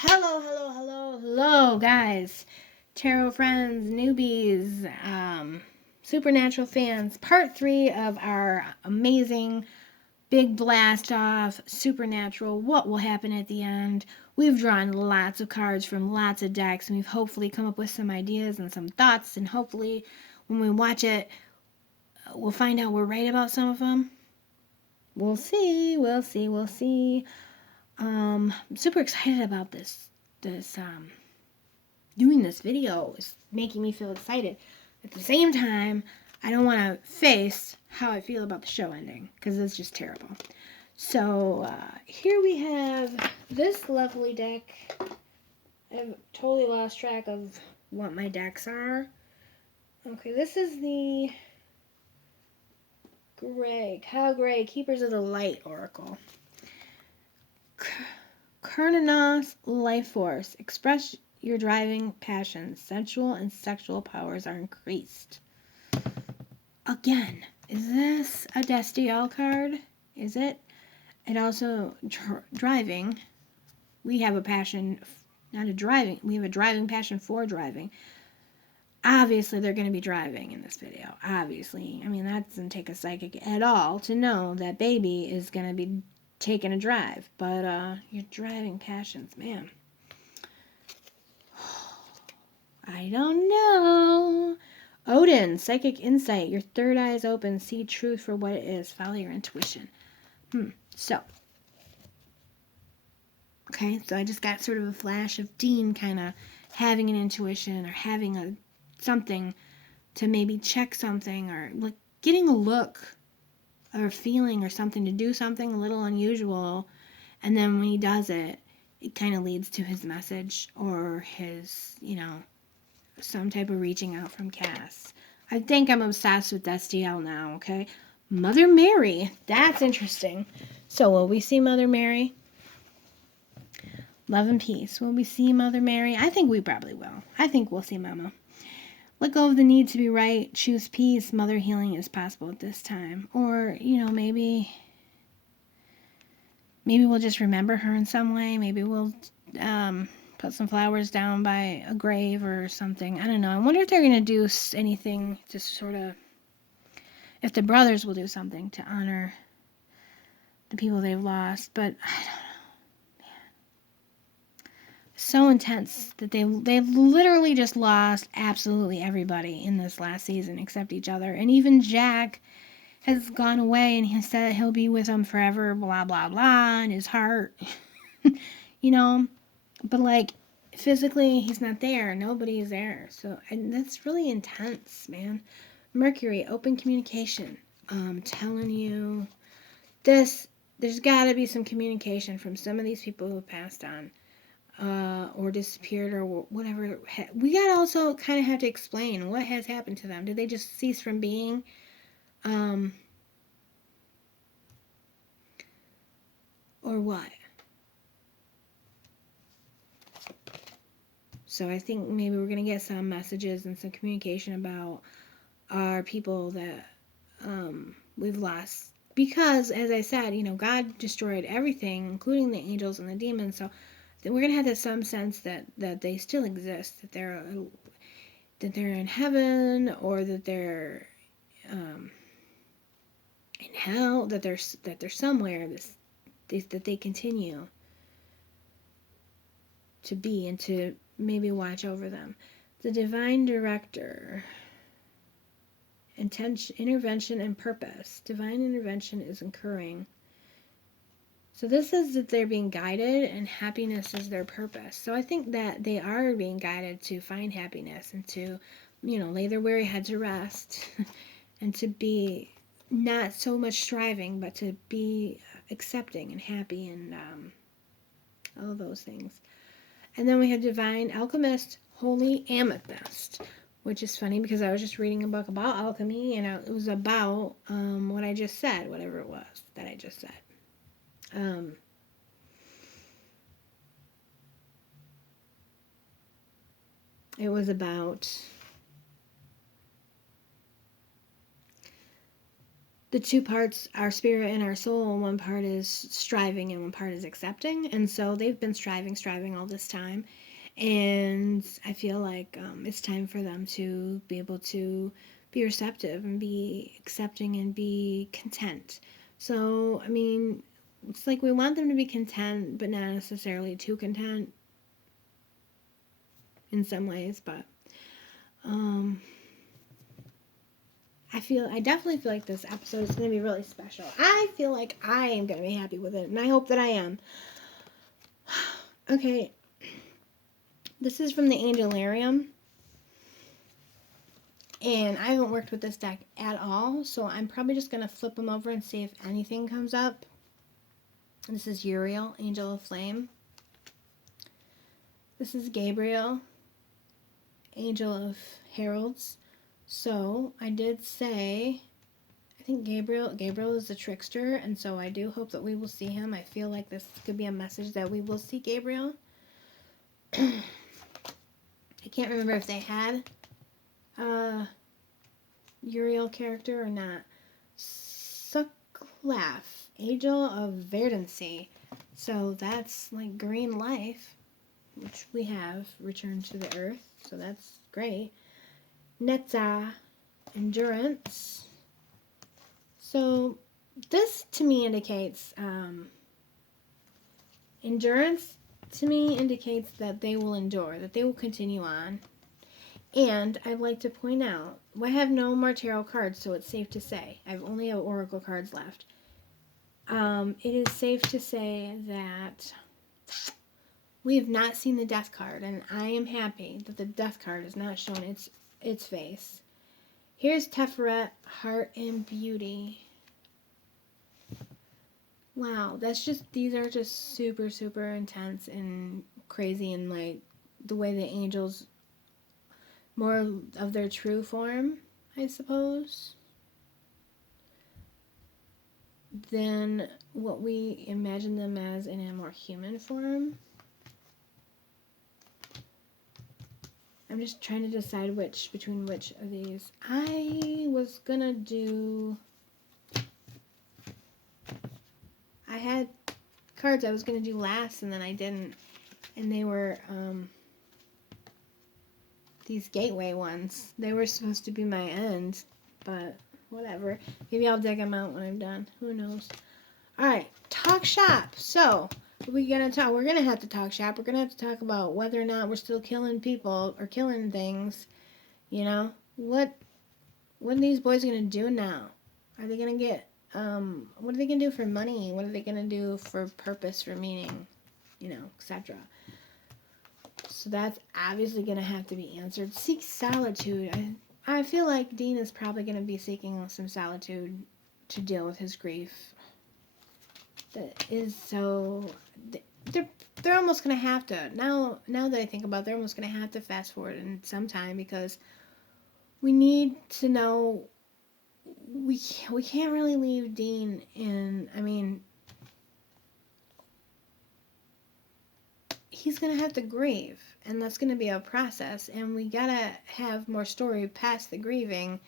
Hello, guys. Tarot friends, newbies, supernatural fans. Part 3 of our amazing big blast off supernatural. What will happen at the end? We've drawn lots of cards from lots of decks, and we've hopefully come up with some ideas and some thoughts, and hopefully when we watch it, we'll find out we're right about some of them. We'll see. I'm super excited about this doing this video is making me feel excited. At the same time, I don't want to face how I feel about the show ending because it's just terrible. So here we have this lovely deck. I've totally lost track of what my decks are. Okay, this is the Cow Gray, Keepers of the Light Oracle. Carnanos Life Force. Express your driving passions. Sensual and sexual powers are increased. Again, is this a Destiel card? Is it? It also, driving. We have a passion, not a driving, we have a driving passion for driving. Obviously, they're going to be driving in this video. Obviously. I mean, that doesn't take a psychic at all to know that baby is going to be taking a drive. But your driving passions, man. I don't know. Odin, psychic insight. Your third eye is open. See truth for what it is. Follow your intuition. So. Okay, so I just got sort of a flash of Dean kind of having an intuition or having something to maybe check something or like getting a look or a feeling or something to do something a little unusual, and then when he does it, it kind of leads to his message or his, some type of reaching out from Cass. I think I'm obsessed with Destiel now, okay? Mother Mary, that's interesting. So will we see Mother Mary? Love and peace. Will we see Mother Mary? I think we probably will. I think we'll see Mama. Let go of the need to be right. Choose peace. Mother healing is possible at this time. Or, maybe we'll just remember her in some way. Maybe we'll put some flowers down by a grave or something. I don't know. I wonder if they're going to do anything to sort of, if the brothers will do something to honor the people they've lost. But I don't know. So intense that they literally just lost absolutely everybody in this last season except each other. And even Jack has gone away and he said he'll be with them forever, blah, blah, blah, in his heart. But like physically he's not there. Nobody is there. So, and that's really intense, man. Mercury, open communication. Telling you this, there's got to be some communication from some of these people who have passed on. Or disappeared or whatever. We gotta also kind of have to explain what has happened to them. Did they just cease from being? Or what? So I think maybe we're gonna get some messages and some communication about our people that we've lost. Because, as I said, God destroyed everything, including the angels and the demons, so we're going to have some sense that they still exist, that they're in heaven, or that they're in hell, that they're somewhere, that they continue to be and to maybe watch over them. The divine director, intention, intervention, and purpose. Divine intervention is occurring. So this is that they're being guided and happiness is their purpose. So I think that they are being guided to find happiness and to, lay their weary head to rest and to be not so much striving, but to be accepting and happy and all those things. And then we have Divine Alchemist, Holy Amethyst, which is funny because I was just reading a book about alchemy and it was about what I just said, whatever it was that I just said. It was about the two parts, our spirit and our soul, and one part is striving and one part is accepting. And so they've been striving all this time. And I feel like it's time for them to be able to be receptive and be accepting and be content. So, I mean, it's like we want them to be content, but not necessarily too content in some ways. But I definitely feel like this episode is going to be really special. I feel like I am going to be happy with it, and I hope that I am. Okay, this is from the Angelarium, and I haven't worked with this deck at all, so I'm probably just going to flip them over and see if anything comes up. This is Uriel, Angel of Flame. This is Gabriel, Angel of Heralds. So I did say, I think Gabriel is a trickster, and so I do hope that we will see him. I feel like this could be a message that we will see Gabriel. I can't remember if they had a Uriel character or not. Sucklaf, Angel of Verdancy. So that's like green life, which we have returned to the earth, so that's great. Netza, Endurance. So this to me indicates endurance to me indicates that they will endure, that they will continue on. And I'd like to point out, I have no more tarot cards, so it's safe to say. I only have oracle cards left. It is safe to say that we have not seen the death card, and I am happy that the death card has not shown its face. Here's Teferet, Heart and Beauty. Wow, these are just super, super intense and crazy, and like the way the angels, more of their true form, I suppose, than what we imagine them as in a more human form. I'm just trying to decide between which of these. I was gonna do, I had cards I was gonna do last, and then I didn't, and they were these gateway ones. They were supposed to be my end, but whatever. Maybe I'll dig them out when I'm done. Who knows? Alright, talk shop. So, what are we gonna talk? We're gonna have to talk shop. We're gonna have to talk about whether or not we're still killing people or killing things. You know? What are these boys gonna do now? Are they gonna get what are they gonna do for money? What are they gonna do for purpose, for meaning, you know, etc. So that's obviously gonna have to be answered. Seek solitude. I feel like Dean is probably gonna be seeking some solitude to deal with his grief. That is so. They're almost gonna have to now that I think about it, they're almost gonna have to fast forward in some time, because we need to know. We can't really leave Dean in. I mean, he's gonna have to grieve, and that's gonna be a process, and we gotta have more story past the grieving.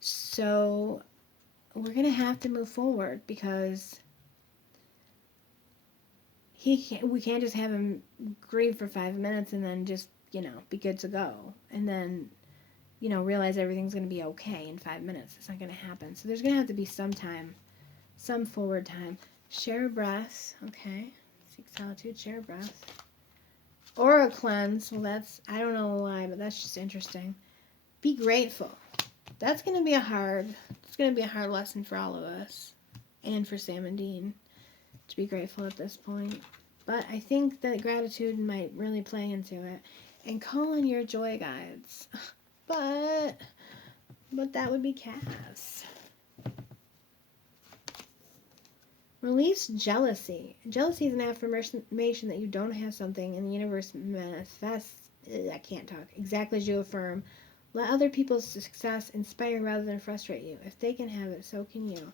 So we're gonna have to move forward, because we can't just have him grieve for 5 minutes and then just, you know, be good to go, and then, you know, realize everything's going to be okay in 5 minutes. It's not going to happen. So there's going to have to be some time, some forward time. Share a breath. Okay. Seek solitude, share a breath. Aura cleanse. Well, that's, I don't know why, but that's just interesting. Be grateful. That's going to be it's going to be a hard lesson for all of us, and for Sam and Dean, to be grateful at this point. But I think that gratitude might really play into it. And call on your joy guides. But that would be Cass. Release jealousy. Jealousy is an affirmation that you don't have something, and the universe manifests, I can't talk, exactly as you affirm. Let other people's success inspire rather than frustrate you. If they can have it, so can you.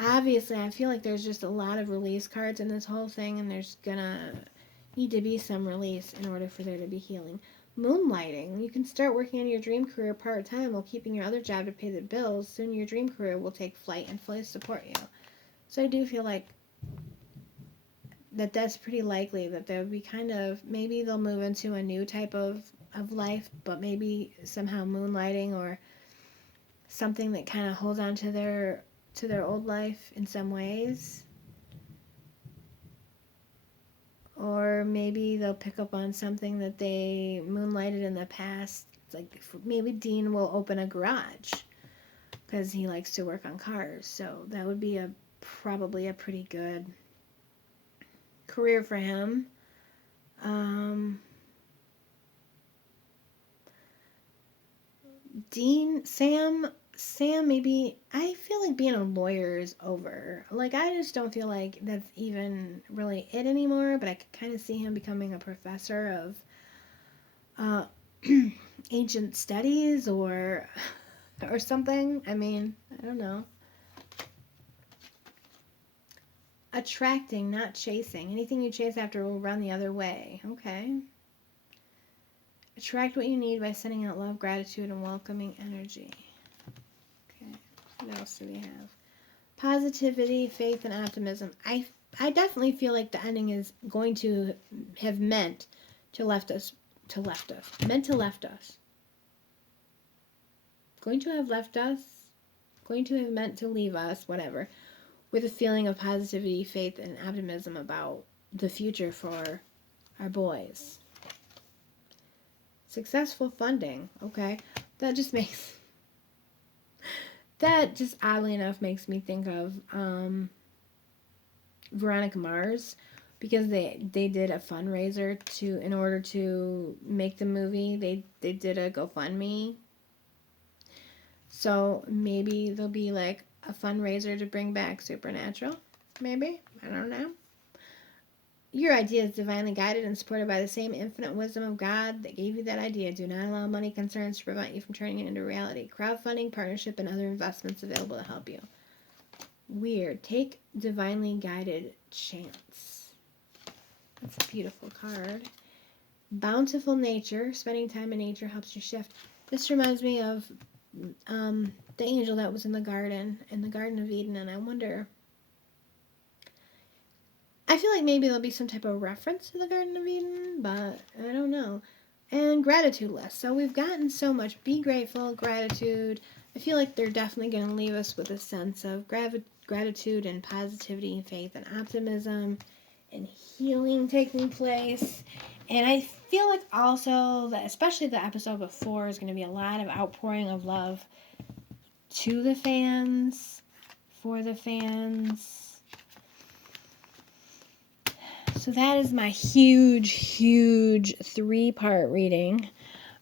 Obviously, I feel like there's just a lot of release cards in this whole thing, and there's gonna need to be some release in order for there to be healing. moonlighting. You can start working on your dream career part-time while keeping your other job to pay the bills. Soon your dream career will take flight and fully support you. So I do feel like that's pretty likely that there would be kind of, maybe they'll move into a new type of life, but maybe somehow moonlighting or something that kind of holds on to their old life in some ways. Or maybe they'll pick up on something that they moonlighted in the past. Like maybe Dean will open a garage because he likes to work on cars. So that would be probably a pretty good career for him. Sam, maybe, I feel like being a lawyer is over. Like, I just don't feel like that's even really it anymore, but I could kind of see him becoming a professor of ancient studies or something. I mean, I don't know. Attracting, not chasing. Anything you chase after will run the other way. Okay. Attract what you need by sending out love, gratitude, and welcoming energy. Okay. What else do we have? Positivity, faith, and optimism. I definitely feel like the ending is going to have meant to left us. Meant to left us. Going to have left us. Going to have meant to leave us, whatever. With a feeling of positivity, faith, and optimism about the future for our boys. Successful funding. Okay. That just oddly enough makes me think of Veronica Mars, because they did a fundraiser in order to make the movie. They did a GoFundMe. So maybe there'll be like a fundraiser to bring back Supernatural. Maybe. I don't know. Your idea is divinely guided and supported by the same infinite wisdom of God that gave you that idea. Do not allow money concerns to prevent you from turning it into reality. Crowdfunding, partnership, and other investments available to help you. Weird. Take divinely guided chance. That's a beautiful card. Bountiful nature. Spending time in nature helps you shift. This reminds me of the angel that was in the Garden of Eden, and I wonder, I feel like maybe there'll be some type of reference to the Garden of Eden, but I don't know. And gratitude list. So we've gotten so much. Be grateful, gratitude. I feel like they're definitely going to leave us with a sense of gratitude and positivity and faith and optimism and healing taking place. And I feel like also that, especially the episode before, is going to be a lot of outpouring of love to the fans, for the fans. So that is my huge, huge 3-part reading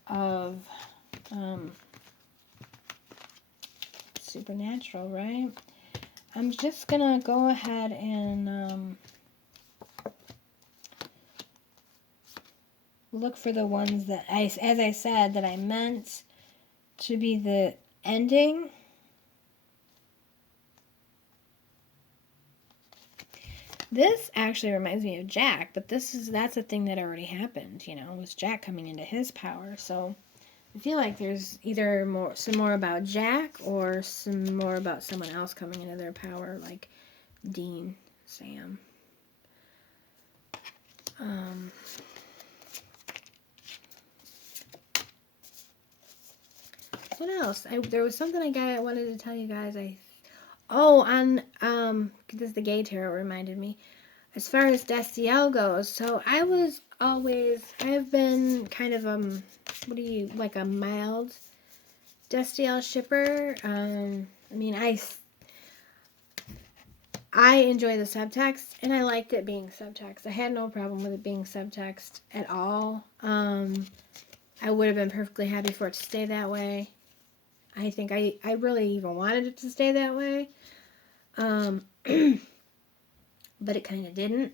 of Supernatural, right? I'm just going to go ahead and look for the ones that, as I said, that I meant to be the ending. This actually reminds me of Jack, but that's a thing that already happened, was Jack coming into his power. So I feel like there's either some more about Jack or some more about someone else coming into their power, like Dean, Sam. What else? There was something I wanted to tell you guys. Because the gay tarot reminded me. As far as Destiel goes, so I've been kind of like a mild Destiel shipper. I enjoy the subtext, and I liked it being subtext. I had no problem with it being subtext at all. I would have been perfectly happy for it to stay that way. I think I really even wanted it to stay that way. But it kind of didn't.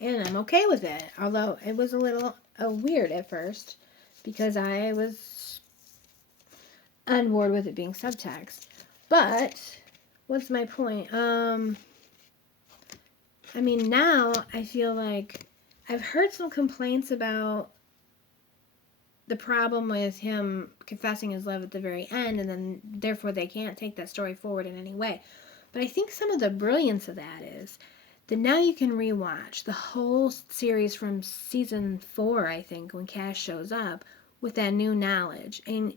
And I'm okay with it. Although it was a little weird at first, because I was on board with it being subtext. But what's my point? Now I feel like I've heard some complaints about the problem with him confessing his love at the very end, and then therefore they can't take that story forward in any way. But I think some of the brilliance of that is that now you can rewatch the whole series from season 4, I think, when Cash shows up with that new knowledge, and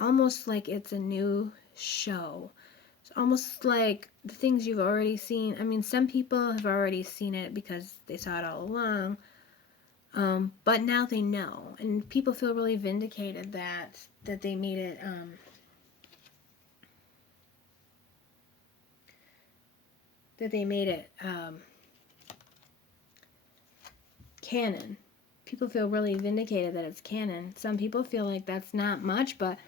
almost like it's a new show. It's almost like the things you've already seen. I mean, some people have already seen it because they saw it all along. But now they know, and people feel really vindicated that they made it canon. People feel really vindicated that it's canon. Some people feel like that's not much, but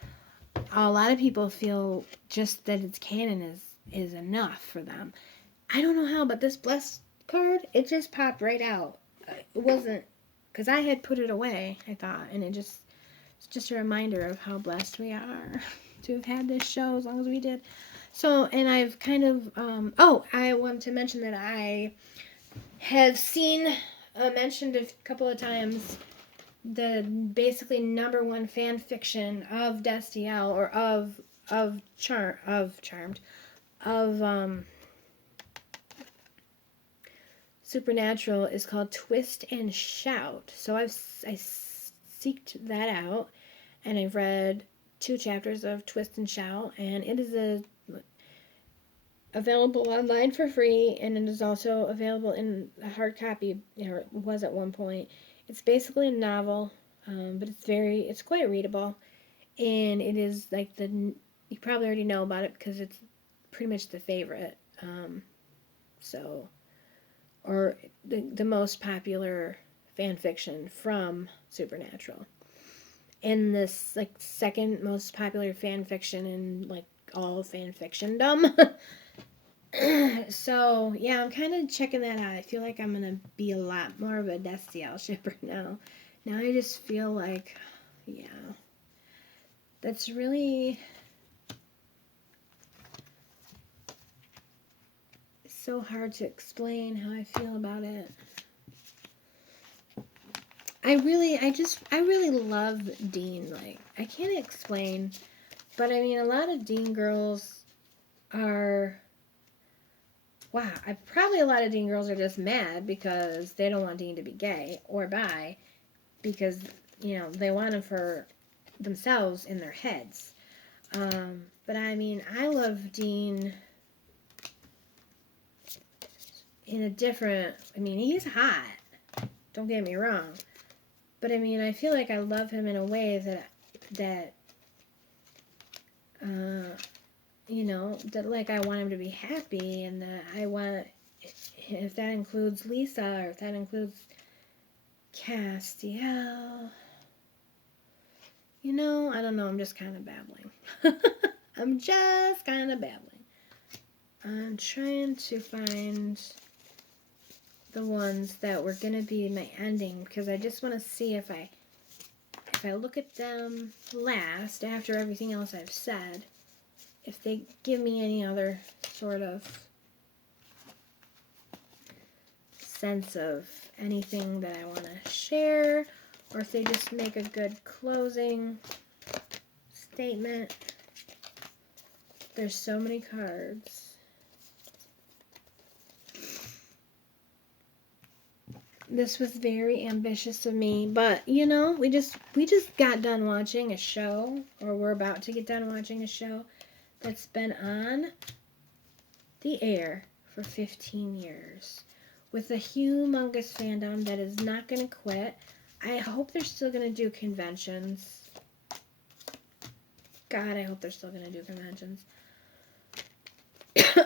a lot of people feel just that it's canon is enough for them. I don't know how, but this blessed card, it just popped right out. It wasn't, because I had put it away, I thought, and it's just a reminder of how blessed we are to have had this show as long as we did. So, and I've kind of, I want to mention that I have seen mentioned a couple of times the basically #1 fan fiction of Destiel, or of Charmed, of Supernatural, is called Twist and Shout. So I seeked that out, and I've read 2 chapters of Twist and Shout, and it is available online for free, and it is also available in a hard copy, or it was at one point. It's basically a novel, but it's quite readable, and it is like you probably already know about it because it's pretty much the favorite, or the most popular fan fiction from Supernatural, and this like second most popular fan fiction in like all fan fictiondom. So yeah, I'm kind of checking that out. I feel like I'm gonna be a lot more of a Destiel shipper now. Now I just feel like, yeah, that's really so hard to explain how I feel about it. I really love Dean. Like, I can't explain, but I mean, a lot of Dean girls are, wow, probably a lot of Dean girls are just mad because they don't want Dean to be gay or bi, because, they want him for themselves in their heads. But I mean, I love Dean in a different, I mean, he's hot, don't get me wrong, but I mean, I feel like I love him in a way that that like I want him to be happy, and that I want, if that includes Lisa, or if that includes Castiel, I don't know, I'm just kind of babbling. I'm just kind of babbling. I'm trying to find the ones that were going to be my ending, because I just want to see if I look at them last, after everything else I've said, if they give me any other sort of sense of anything that I want to share, or if they just make a good closing statement. There's so many cards. This was very ambitious of me, but we just got done watching a show, or we're about to get done watching a show that's been on the air for 15 years with a humongous fandom that is not going to quit. I hope they're still going to do conventions. God, I hope they're still going to do conventions.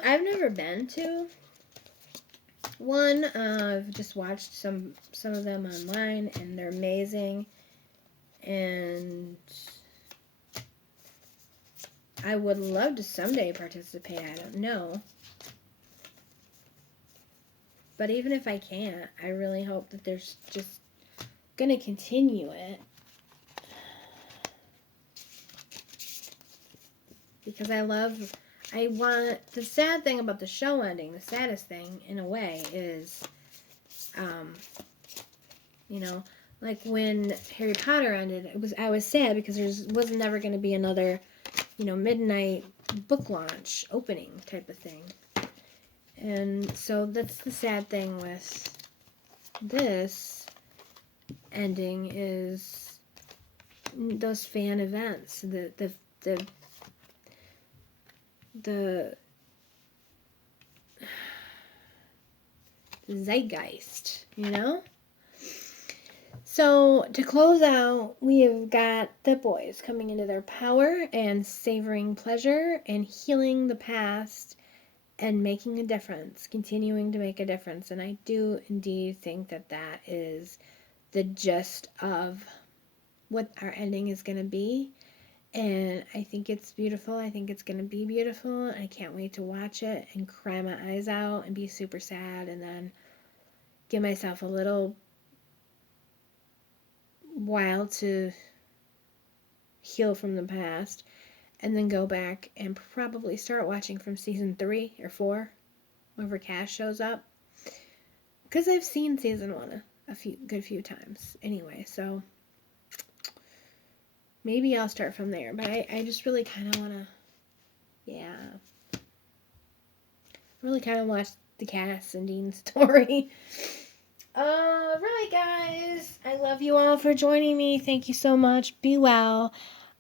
I've never been to one. I've just watched some of them online, and they're amazing, and I would love to someday participate. I don't know, but even if I can't, I really hope that there's just gonna continue it, because the sad thing about the show ending, the saddest thing in a way, is Like when Harry Potter ended, I was sad because there was never going to be another, midnight book launch opening type of thing. And so that's the sad thing with this ending is those fan events, the zeitgeist, So to close out, we have got the boys coming into their power and savoring pleasure and healing the past and making a difference, continuing to make a difference. And I do indeed think that that is the gist of what our ending is going to be. And I think it's beautiful. I think it's going to be beautiful. I can't wait to watch it and cry my eyes out and be super sad and then give myself a little while to heal from the past and then go back and probably start watching from season 3 or 4 whenever Cass shows up, because I've seen season 1 a few times anyway, so maybe I'll start from there. But I just really kind of want to really kind of watch the Cass and Dean story. Alright guys, I love you all for joining me. Thank you so much. Be well.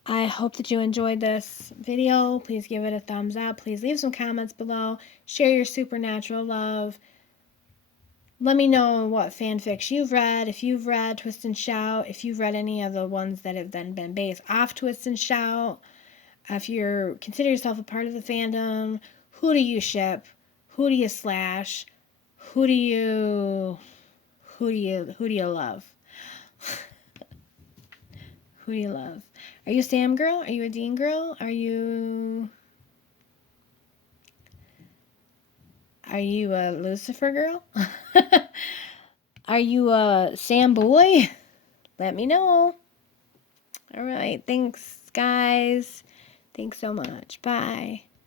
I hope that you enjoyed this video. Please give it a thumbs up. Please leave some comments below. Share your supernatural love. Let me know what fanfics you've read. If you've read Twist and Shout. If you've read any of the ones that have then been based off Twist and Shout. If you consider yourself a part of the fandom. Who do you ship? Who do you slash? Who do you love? Who do you love? Are you a Sam girl? Are you a Dean girl? Are you a Lucifer girl? Are you a Sam boy? Let me know. All right. Thanks, guys. Thanks so much. Bye.